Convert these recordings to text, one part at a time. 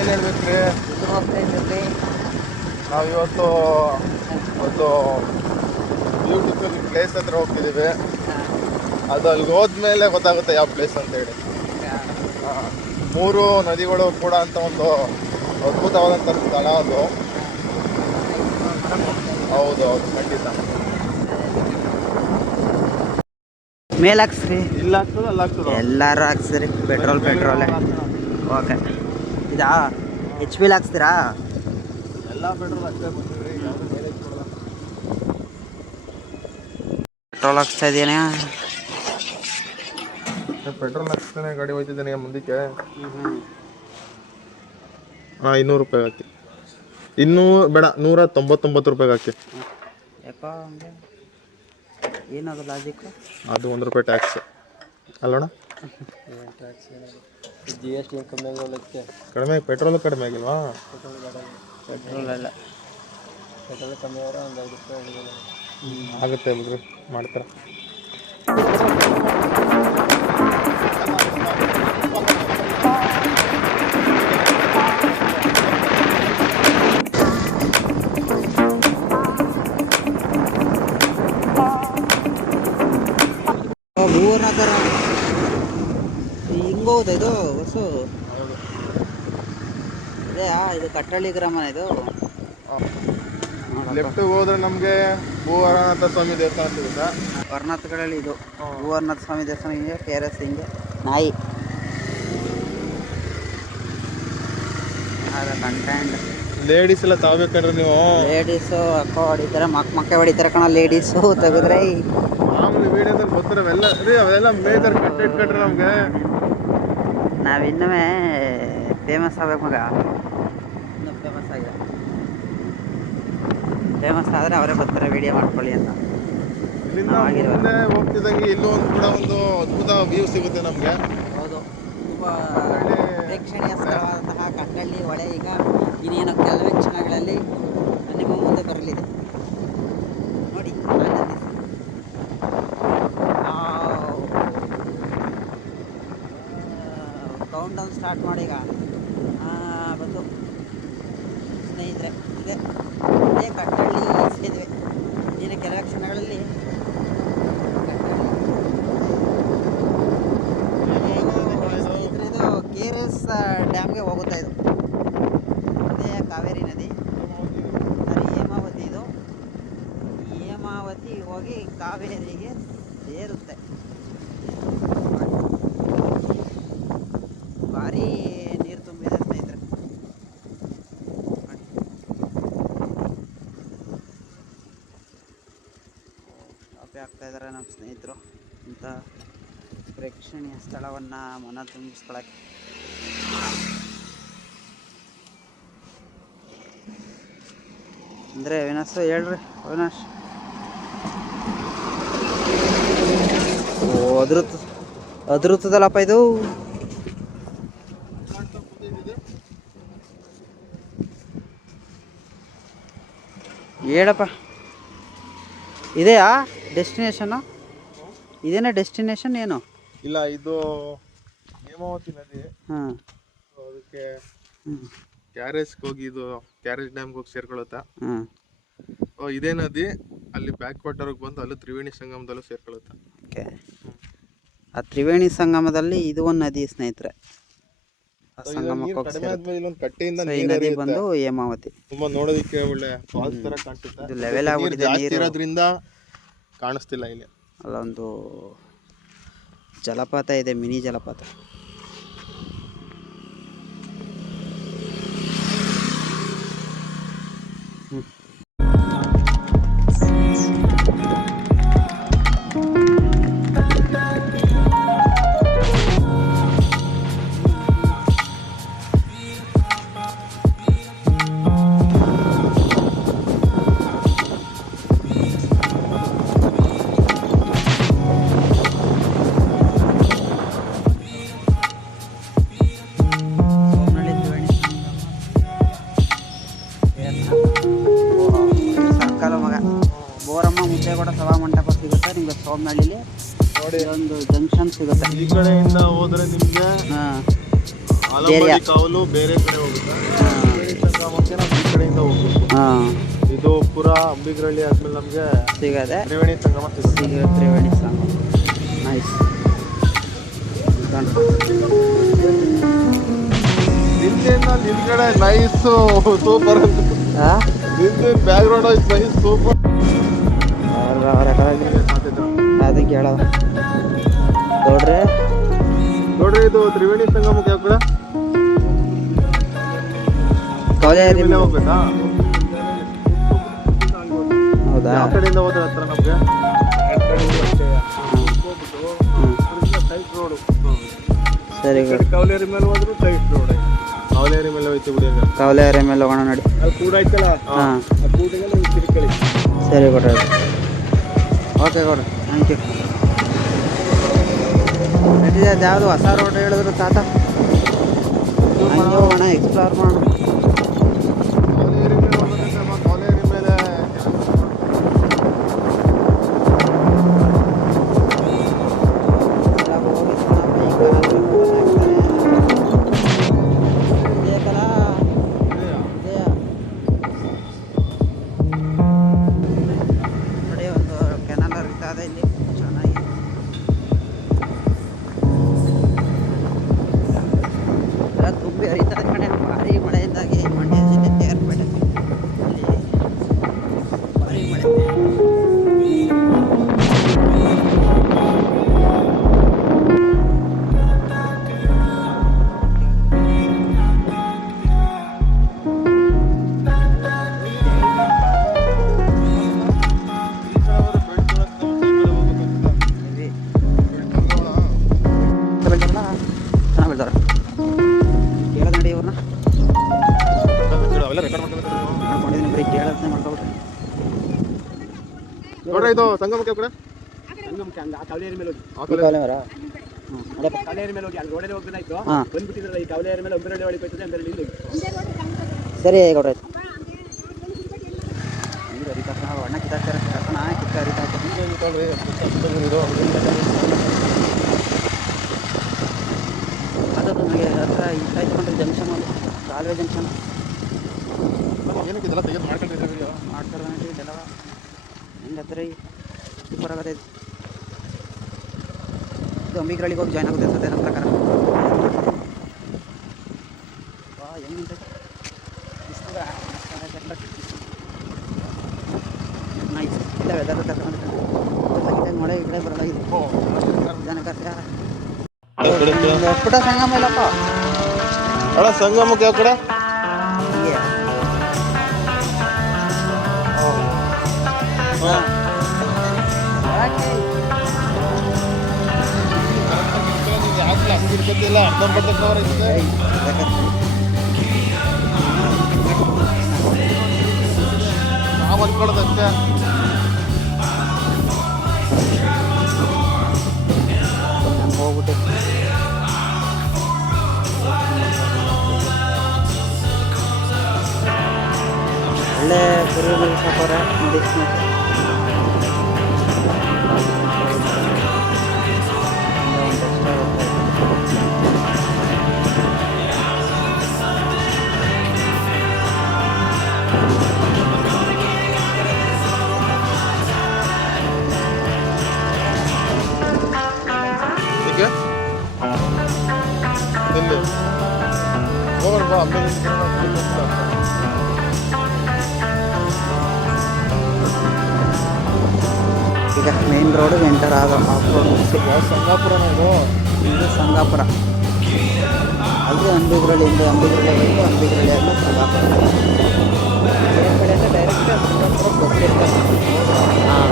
ಏನು ಹೇಳ್ಬೇಕ್ರಿ, ನಾವಿವತ್ತು ಒಂದು ಬ್ಯೂಟಿಫುಲ್ ಪ್ಲೇಸ್ ಹತ್ರ ಹೋಗ್ತಿದ್ದೀವಿ. ಅದು ಅಲ್ಲಿಗೆ ಹೋದ್ಮೇಲೆ ಗೊತ್ತಾಗುತ್ತೆ ಯಾವ ಪ್ಲೇಸ್ ಅಂತೇಳಿ. 3 ನದಿಗಳು ಕೂಡ ಅಂತ ಒಂದು ಅದ್ಭುತವಾದಂಥ ಸ್ಥಳ ಅದು. ಹೌದು ಹೌದು, ಖಂಡಿತ. ಮೇಲೆ ಹಾಕ್ಸ್ರಿ, ಇಲ್ಲ ಆಗ್ತದೆ ಅಲ್ಲ ಆಗ್ತದೆ, ಎಲ್ಲರೂ ಹಾಕ್ಸ್ರಿ. Petrol okay. ಇದಾ HP ಹಾಕ್ಸ್ತೀರಾ? ಎಲ್ಲ ಪೆಟ್ರೋಲ್ ಅಷ್ಟೇ ಬಂದಿವಿ, ಯಾವುದು ಮೇಲೆ ಇಟ್ಕೊಡಲ್ಲ. ಪೆಟ್ರೋಲ್ ಹಾಕ್ಸ್ತಾ ಇದೀನಿ. ಪೆಟ್ರೋಲ್ ಹಾಕ್ಸ್ತಾನೆ ಗಾಡಿ ಹೋಯ್ತಿದ್ದಾನೆ ಮುಂದಕ್ಕೆ. 200 ರೂಪಾಯಿ ಹಾಕಿ. ಇನ್ನೂ ಬೇಡ, 199 ರೂಪಾಯಿಗೆ ಹಾಕಿ. ಯಾಕೋ ಏನದು ಲಾಜಿಕ್? ಅದು 1 ರೂಪಾಯಿ ಟ್ಯಾಕ್ಸ್ ಅಲ್ಲೋಣ. GST ಕಮ್ಮಿ ಆಗೋದಕ್ಕೆ ಕಡಿಮೆ, ಪೆಟ್ರೋಲ್ ಕಡಿಮೆ ಆಗಿಲ್ವಾ? ಪೆಟ್ರೋಲ್ ಅಲ್ಲ, ಪೆಟ್ರೋಲ್ ಕಮ್ಮಿ ಆದರೆ ಒಂದು 5 ರೂಪಾಯಿ ಆಗುತ್ತೆ ಬಿಡ್ರಿ, ಮಾಡ್ತಾರೆ. ಊರ್ನ ಥರ ಹಿಂಗೋದು ಇದು ಬಸ್ಸು. ಅದೇ ಇದು ಕಟ್ಟಳ್ಳಿ ಗ್ರಾಮನ ಇದು. ಲೆಫ್ಟ್ ಹೋದ್ರೆ ನಮಗೆ ಭೂವರನಾಥ ಸ್ವಾಮಿ ದೇವಸ್ಥಾನ ಸಿಗುತ್ತೆ. ವರ್ಣಾಥಗಳಲ್ಲಿ ಇದು ಭೂವರನಾಥ ಸ್ವಾಮಿ ದೇವಸ್ಥಾನ. ಹಿಂಗೆ KRS, ಹಿಂಗೆ ನಾಯಿ ಕಂಟೆಂಟ್. ಲೇಡೀಸ್ ಎಲ್ಲ ತಾವ್ಬೇಕಂದ್ರೆ ನೀವು. ಲೇಡೀಸು ಅಕ್ಕ ಹೊಡಿತಾರೆ, ಮಕ್ಕ ಹೊಡಿತಾರೆ ಕಣ. ಲೇಡೀಸು ತೆಗೆದ್ರೆ ಮಾಮೂಲಿ ವಿಡಿಯೋದಲ್ಲಿ ಬರ್ತಾರೆ ಅವೆಲ್ಲ ರೀ, ಅವೆಲ್ಲ ಮೇಜರ್ ಕಟ್ಟೆ ಇಟ್ಕೊಂಡ್ರೆ ನಮಗೆ. ನಾವಿನ್ನೂ ಫೇಮಸ್ ಆಗ್ಬೇಕು ಮಗ. ಇನ್ನೂ ಫೇಮಸ್ ಆದರೆ ಅವರೇ ಬರ್ತಾರೆ ವಿಡಿಯೋ ಮಾಡ್ಕೊಳ್ಳಿ ಅಂತ. ಇಲ್ಲಿಂದ ಮುಂದೆ ಹೋಗ್ತಿದ್ದಂಗೆ ಇಲ್ಲೂ ಕೂಡ ಒಂದು ಅದ್ಭುತ ವ್ಯೂ ಸಿಗುತ್ತೆ ನಮಗೆ. ಹೌದು, ತುಂಬ ಪ್ರೇಕ್ಷಣೀಯ ಸ್ಥಳವಾದಂತಹ ಕಟ್ಟಳ್ಳಿ ಹೊಳೆ ಈಗ ಇನ್ನೇನು ಕೆಲವೇ ಕ್ಷಣಗಳಲ್ಲಿ ನಿಮ್ಮ ಮುಂದೆ ಬರಲಿದೆ ನೋಡಿ. ಕೌಂಟ್ ಡೌನ್ ಸ್ಟಾರ್ಟ್ ಮಾಡಿ ಈಗ. ಬಂದು ಸ್ನೇಹಿತರೆ, ಇದೇ ಕಟ್ಟಳ್ಳಿ ಸೇತುವೆ. ಇನ್ನು ಕೆಲವೇ ಕ್ಷಣಗಳಲ್ಲಿ ಸ್ನೇಹಿತರೆ ಇದು KRS ಡ್ಯಾಮ್ಗೆ ಹೋಗುತ್ತಾ. ಇದು ಅದೇ ಕಾವೇರಿ ನದಿ, ಅದು ಹೇಮಾವತಿ. ಇದು ಹೇಮಾವತಿ ಹೋಗಿ ಕಾವೇರಿಗೆ ಸೇರುತ್ತೆ. ಭಾರಿ ನೀರು ತುಂಬಿದೆ ಸ್ನೇಹಿತರೆ. ಸ್ಟಾಪೇ ಆಗ್ತಾ ಇದ್ದಾರೆ ನಮ್ಮ ಸ್ನೇಹಿತರು ಇಂಥ ಪ್ರೇಕ್ಷಣೀಯ ಸ್ಥಳವನ್ನು ಮನ ತುಂಬಿಸ್ಕೊಳ್ಳೋಕ್ಕೆ. ಅಂದರೆ ಅವಿನಾಶ್ ಹೇಳ್ರಿ, ಅವಿನಾಶ್. ಓ ಅದ್ರುತ್ತದಲ್ಲಪ್ಪ ಇದು. ಹೇಳಪ್ಪ, ಇದೆಯಾ ಡೆಸ್ಟಿನೇಷನ್ನು? ಇದೇನಾ ಡೆಸ್ಟಿನೇಷನ್ ಏನು? ಇಲ್ಲ, ಇದು ಹೇಮಾವತಿ ನದಿ. ಹಾಂ, ಅದಕ್ಕೆ KRSಗೆ ಹೋಗಿ, ಇದು KRS ಡ್ಯಾಮ್ಗೆ ಹೋಗಿ ಸೇರ್ಕೊಳ್ಳುತ್ತಾ. ಇದೇ ನದಿ ಅಲ್ಲಿ ಬ್ಯಾಕ್ ವಾಟರ್ಗೆ ಬಂದು ಅಲ್ಲಿ ತ್ರಿವೇಣಿ ಸಂಗಮದಲ್ಲೂ ಸೇರ್ಕೊಳ್ಳುತ್ತೆ. ಓಕೆ, ಆ ತ್ರಿವೇಣಿ ಸಂಗಮದಲ್ಲಿ ಇದು ಒಂದು ನದಿ ಸ್ನೇಹಿತರೆ. ಈ ನದಿ ಬಂದು ಹೇಮಾವತಿ. ತುಂಬಾ ನೋಡೋದಕ್ಕೆ ಒಳ್ಳೆ ಫಾಲ್ಸ್ ತರ ಕಾಣಿಸುತ್ತೆ. ಇದು ಲೆವೆಲ್ ಆಗ್ಬಿಟ್ಟಿದೆ, ನೀರು ಇರೋದ್ರಿಂದ ಕಾಣಿಸ್ತಿಲ್ಲ ಇಲ್ಲಿ. ಅಲ್ಲೊಂದು ಜಲಪಾತ ಇದೆ, ಮಿನಿ ಜಲಪಾತ. ಬೋರಮ್ಮ ಮುದ್ದೇಗೌಡ ಸಭಾ ಮಂಟಪ ಸಿಗುತ್ತೆ ನಿಮಗೆ ಸೋಮನಹಳ್ಳಿಲಿ. ನೋಡಿ, ಒಂದು ಜಂಕ್ಷನ್ ಸಿಗುತ್ತೆ. ಈ ಕಡೆಯಿಂದ ಹೋದ್ರೆ ನಿಮಗೆ ಆಲಂಬಾಡಿ ಕಾವಲು ಬೇರೆ ಕಡೆ ಹೋಗುತ್ತೆ. ತ್ರಿವೇಣಿ ಸಂಗಮಕ್ಕೆ ನಾವು ಈ ಕಡೆಯಿಂದ ಹೋಗ್ಬೇಕು. ಹಾಂ ಇದು ಪುರ ಅಂಬಿಗರಳ್ಳಿ ಆದ್ಮೇಲೆ ನಮಗೆ ಸಿಗದೆ ತ್ರಿವೇಣಿ ಸಂಗಮ ಸಿಗುತ್ತೆ. ತ್ರಿವೇಣಿ ಸಂಗಮ. ನೈಸ್. ನಿನ್ಗಡೆ ನೈಸ್ ಸೂಪರ್ ಅಂತ ಬ್ಯಾಕ್ ಗ್ರೌಂಡ್ ನೈಸ್ ಸೂಪರ್. ಅದು ಕೇಳೋ ನೋಡ್ರಿ ನೋಡ್ರಿ, ಇದು ತ್ರಿವೇಣಿ ಸಂಗಮಕ್ಕೆ ಯಾವ ಕಡೆ ಕವಲೇರಿ ಮೇಲೆ ಹೋಗ್ಬೇಕಾ? ಹೌದಾ? ಯಾವ ಕಡೆಯಿಂದ ಹೋದ್ರೆ ಹತ್ರ ನಮ್ಗೆ ಸರಿ ಕವಲೇರಿ ಮೇಲೆ ಹೋದ್ರು ಟೈಟ್ ರೋಡ್. ಕವಲೇರಿ ಮೇಲೆ ಹೋಯ್ತು ಬಿಡಿ. ಕವಲೇರಿ ಮೇಲೆ ಹೋಗೋಣ ನೋಡಿ. ಅಲ್ಲಿ ಕೂಡ ಐತಲ್ಲ, ಹಾಂ ತಿರ್ಕಳಿ. ಸರಿ ಕೊಡ್ರಿ. ಓಕೆ ಕೊಡ್ರಿ, ಥ್ಯಾಂಕ್ ಯು. ನಡೀದೆ ಅದು ಯಾವುದು ಹೊಸ ರೋಡ್ ಹೇಳಿದ್ರು ತಾತ? ಹಂಗೆ ಹೋಗೋಣ, ಎಕ್ಸ್ಪ್ಲೋರ್ ಮಾಡೋಣ. ಕವಲೇರಿ ಮೇಲೆ ಹೋಗೋದಕ್ಕೆ ಕವಲೇರಿ ಮೇಲೆ ನೋಡಿ ಒಂದು ಕೆನಲ್ ಹರಿತಾ ಇದೆ ಇಲ್ಲಿ ಚೆನ್ನಾಗಿ. ತುಂಬಿ ಹರಿತಾ ಇದೆ ಕಡೆ. ಭಾರಿ ಮಳೆಯಿಂದಾಗಿ ಮಂಡ್ಯ ಜಿಲ್ಲೆ ತೇರ್ಪೇಟೆ ಅಲ್ಲಿ ಭಾರಿ ಮಳೆ. ಚೆನ್ನಾಗಿ ಬೆಳ್ದಾರೆ. ಕೇಳೋದು ನಡಿ ಇವ್ರನ್ನ ಅವೆಲ್ಲ ರೆಕಾರ್ಡ್ ಮಾಡ್ಕೊಂಡಿದ್ದೀನಿ. ಬರೀ ಕೇಳೋದನ್ನೇ ಮಾಡ್ಕೊಬಿಟ್ರೆ. ನೋಡ್ರಿ, ಇದು ಸಂಗಮಕ್ಕೆ ಕಡೆ ಸಂಗಮಕ್ಕೆ ಹಂಗ ಕವಲೇರಿ ಮೇಲೆ ಹೋಗಿ ಕವಲೇರ ಕವಲೇರಿ ಮೇಲೆ ಹೋಗಿ ಅಲ್ಲಿ ರೋಡಲ್ಲಿ ಹೋಗ್ಬೇಕಾಯ್ತು. ಹಾಂ ಬಂದ್ಬಿಟ್ಟಿದ್ರಲ್ಲ ಈ ಕವಲೇರಿ ಮೇಲೆ ಅಂಬಿರಳ್ಳಿ ಒಳಗೆ ಹೋಯ್ತದೆ. ಅಂಬಿರಳ್ಳಿ ಸರಿ ಕೊಡ್ರಿ. ನೀರು ಹರಿತಾ ಅಣ್ಣ ಕಿತ್ತಾಕ್ತಾರೆ. ಕರ್ಕಣ ಕಿತ್ತ ಹರಿತಾ ಅದು ನನಗೆ ಹತ್ರ ಇಟ್ಟಾಯ್ತು ಜಂಕ್ಷನ್, ಅದು ಕಾಲುವೆ ಜಂಕ್ಷನ್. ಏನಕ್ಕೆ ಇದೆಲ್ಲ ತೆಗೆದು ಮಾಡ್ಕೊಂಡಿದ್ದೀವಿ ವಿಡಿಯೋ ಮಾಡ್ತಾರೆ ಇದೆಲ್ಲ ಹೆಂಗೆ ಹತ್ರ ಸೂಪರ್ ಆಗುತ್ತೆ. ಇದು ಅಂಬಿಗರಳ್ಳಿಗೆ ಹೋಗಿ ಜಾಯ್ನ್ ಆಗುತ್ತೆ ಅನ್ಸುತ್ತೆ ನನ್ನ ಪ್ರಕಾರ. ಹೆಂಗೆ ನೈಸ್. ಇಲ್ಲ ವೆದರ್ ಕರ್ಕೊಂಡು ಮಳೆ ಈ ಕಡೆ ಬರಲ್ಲ. ಇದು ಜನಕರ್ತ ಪುಟ ಸಂಗಮ ಇಲ್ಲಪ್ಪ. ಅಣ್ಣ ಸಂಗಮಕ್ಕೆ ಯಾವ ಕಡೆ? ಹೀಗೆ ನಾವು ಅನ್ಕೊಳ್ಳೋದಷ್ಟೇ. ಹೋಗ್ಬಿಟ್ಟು ಒಳ್ಳೆ ಕುರಿ ಸಾಕೋರ ಇಲ್ಲಿ ಹೋಗೋಣ ಬಾ. ಈಗ ಮೇನ್ ರೋಡ್ ಎಂಟರ್ ಆಗ ಆಫ್ ರೋಡ್ ಸಂಗಾಪುರನ ಇದು ಸಂಗಾಪುರ. ಅದು ಅಂಬಿಗರಳ್ಳಿ ಅಂಬಿಗರಳ್ಳಿ ಹೋಯ್ತು. ಅಂಬಿಗರಳ್ಳಿ ಆದ್ಮೇಲೆ ಸಂಗಾಪುರ. ಬೇರೆ ಕಡೆಯಿಂದ ಡೈರೆಕ್ಟ್ ಸಂಗಾಪುರ ಬಸ್ಸಿರ್ತಾರೆ. ಹಾಂ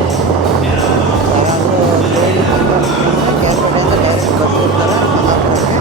ಯಾರಾದರೂ ತ್ರಿವೇಣಿ ಸಂಗಮದಿಂದ ಕೇರ್ಪೇಟೆಯಿಂದ ಡೈರೆಕ್ಟ್ ಬಸ್ ಇರ್ತಾರೆ ಸಂಗಾಪುರಕ್ಕೆ.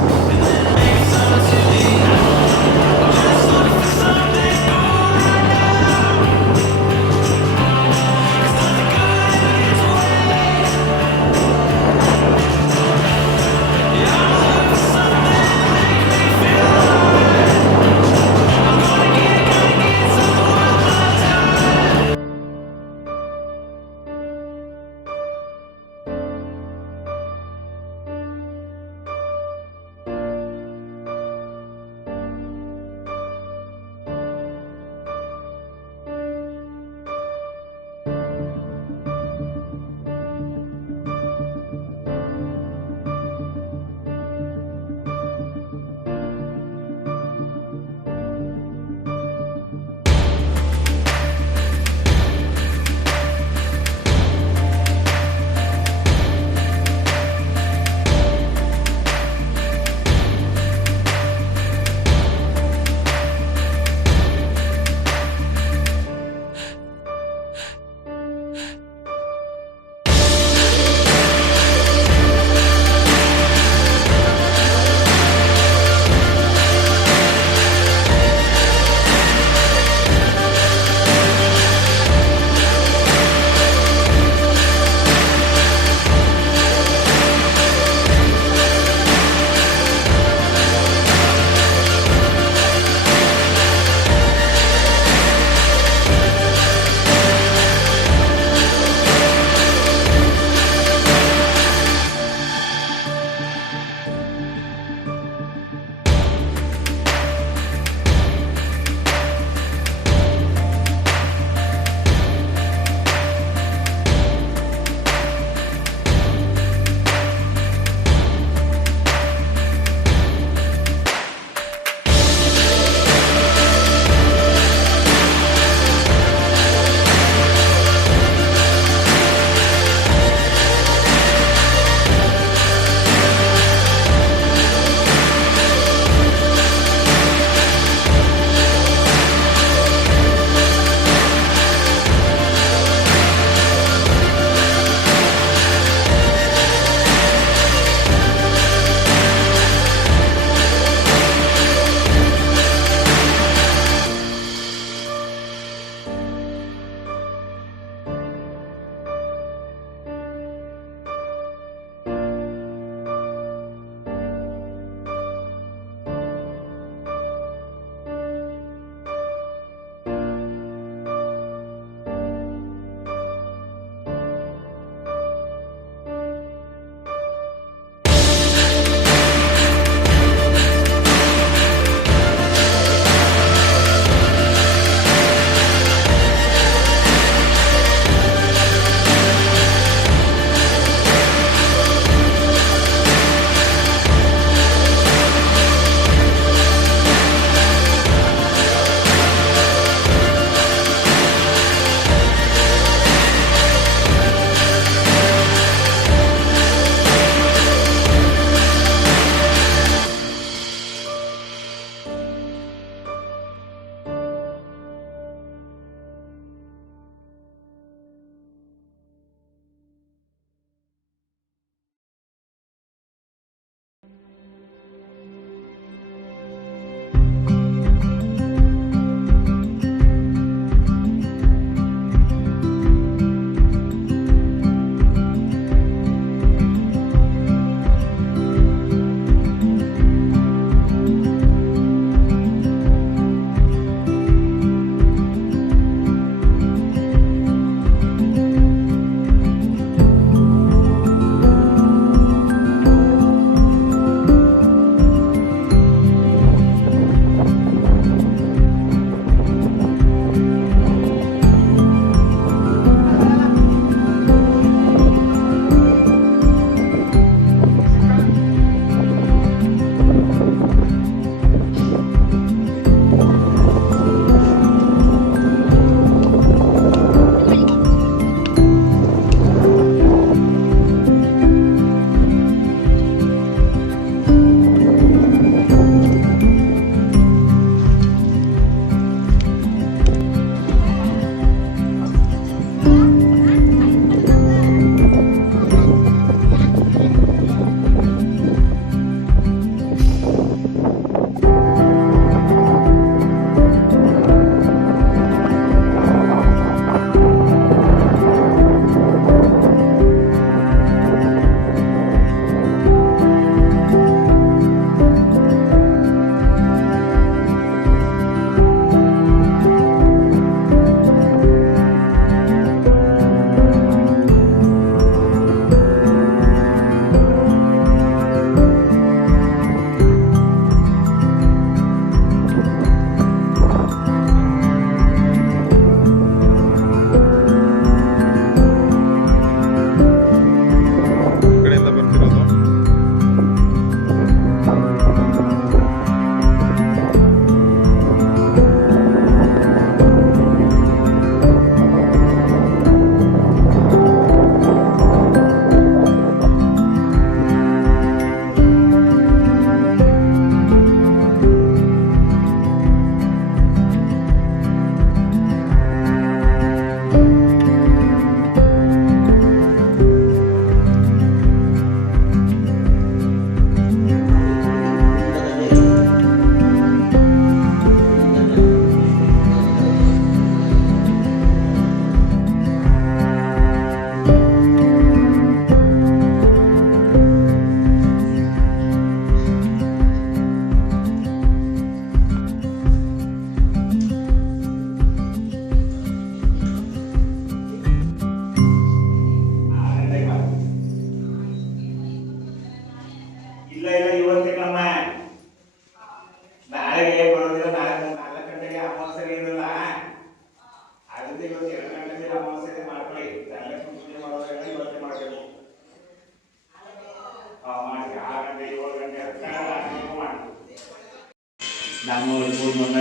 ನನ್ನ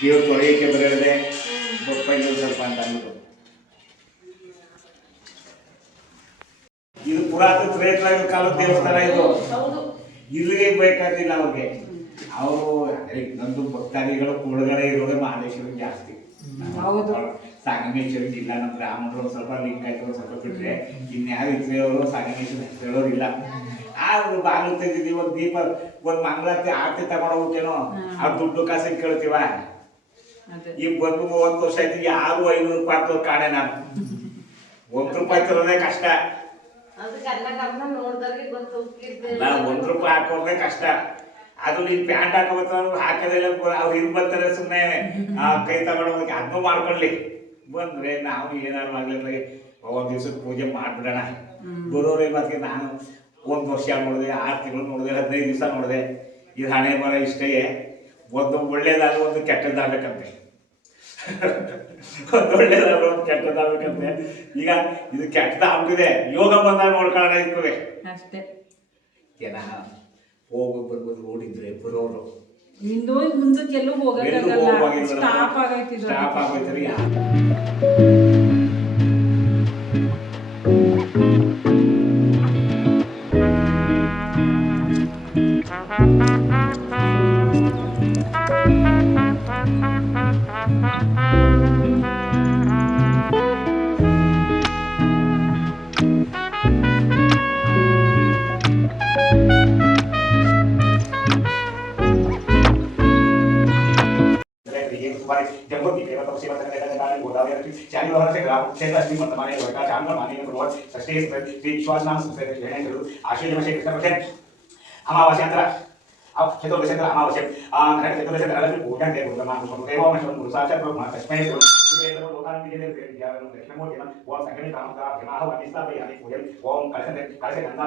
ದೇವ್ರ ತೊಳೆಯಕ್ಕೆ ಬರೆಯದೆ ಬಪ್ಪ ಇದು ಸ್ವಲ್ಪ ಅಂತ ಅಂದ್ಬಿಟ್ಟು ಇದು ಪುರಾತನ ತ್ರೇತಾಯುಗ ಕಾಲದ ದೇವಸ್ಥಾನ ಇದು. ಇಲ್ಲಿಗೆ ಬೇಕಾಗಿಲ್ಲ ಅವ್ರಿಗೆ. ಅವರು ಇನ್ನೊಂದು ಭಕ್ತಾದಿಗಳು ಕೂಡಗಡೆ ಇರೋದೇ ಮಹದೇಶ್ವರಿಗೆ ಜಾಸ್ತಿ. ಸಂಗಮೇಶ್ವರಿಗೆ ಇಲ್ಲ. ನಮ್ಮ ಬ್ರಾಹ್ಮಣರು ಸ್ವಲ್ಪ ಲಿಂಗಾಯತರು ಸ್ವಲ್ಪ ಬಿಟ್ರೆ ಇನ್ಯಾರು ಇದ್ರೆಯವರು ಸಂಗಮೇಶ್ವರ ಹೇಳೋರಿಲ್ಲ. ಆದ್ರೂ ಬಾಗಿಲು ತೆಗೆದಿದ್ದೀವಿ, ಒಂದು ದೀಪ ಒಂದು ಮಂಗಳಾರತಿ ಆರತಿ ತಗೊಂಡೋಗ್ತೇನೋ ಅವ್ರು ದುಡ್ಡು ಕಾಸು ಕೇಳ್ತೀವ. ಈಗ ಬಂದು 30 ವರ್ಷ ಆಯ್ತು, ಯಾರು 500 ರೂಪಾಯಿ ಹಾಕೋದು ಕಾಣೆ ನಾನು. 1 ರೂಪಾಯಿ ತರೋದೇ ಕಷ್ಟ. ಅಲ್ಲ, 1 ರೂಪಾಯಿ ಹಾಕೋದೇ ಕಷ್ಟ. ಅದು ನೀನ್ ಪ್ಯಾಂಟ್ ಹಾಕೋಬೇಕು ಹಾಕೋದಿಲ್ಲ, ಅವ್ರು ಇಲ್ಲಿ ಬರ್ತಾರೆ ಸುಮ್ಮನೆ ಕೈ ತಗೊಂಡೋಗಕ್ಕೆ. ಅದನ್ನೂ ಮಾಡ್ಕೊಳ್ಳಿ. ಬಂದ್ರೆ ನಾವು ಏನಾದ್ರು ಆಗ್ಲಿಲ್ಲ, ಒಂದ್ ದಿವ್ಸಕ್ಕೆ ಪೂಜೆ ಮಾಡ್ಬಿಡೋಣ. ಬರೋರೇ ಮತ್ತೆ ನಾನು 1 ವರ್ಷ ನೋಡಿದೆ, 6 ತಿಂಗಳು ನೋಡಿದೆ, 15 ದಿವಸ ನೋಡಿದೆ. ಇದು ಹಣೆ ಬರ ಇಷ್ಟೇ. ಒಂದು ಒಳ್ಳೇದಾದ್ರೆ ಒಂದು ಕೆಟ್ಟದ್ದಾಗಬೇಕಂತೆ. ಒಂದು ಒಳ್ಳೇದಾದ್ರೆ ಒಂದು ಕೆಟ್ಟದ್ದಾಗಬೇಕಂತೆ. ಈಗ ಇದು ಕೆಟ್ಟದಾಗ್ಬಿಟ್ಟಿದೆ. ಯೋಗ ಬಂದಾಗ ನೋಡ್ಕೊಳ್ಳೋಣ ಇರ್ತದೆ ಅಷ್ಟೇ. ಏನ ಹೋಗಿ ಬರ್ಬೋದು, ರೋಡ್ ಇದ್ರೆ ಬರೋರು ಮುಂದಕ್ಕೆಲ್ಲೂ ಹೋಗಕ್ಕಾಗಲ್ಲ. ಸ್ಟಾಪ್ ಆಗೈತಿದ್ರು. ಅಮಾವಾಸ್ಯಾಂತರ ಚತುರ್ದಶಂತರ ಅಮಾವಾಸ್ಯ ನರಕ ಚತುರ್ದಶಂತರ ಭೂಜಂತೆ ಗುರು ಸಾಕ್ಷಾತ್ ತಸ್ಮೈ ಓಂ ಸಂಗಮಿ ಓಂ ಕಳಶ ಗಂಧಾ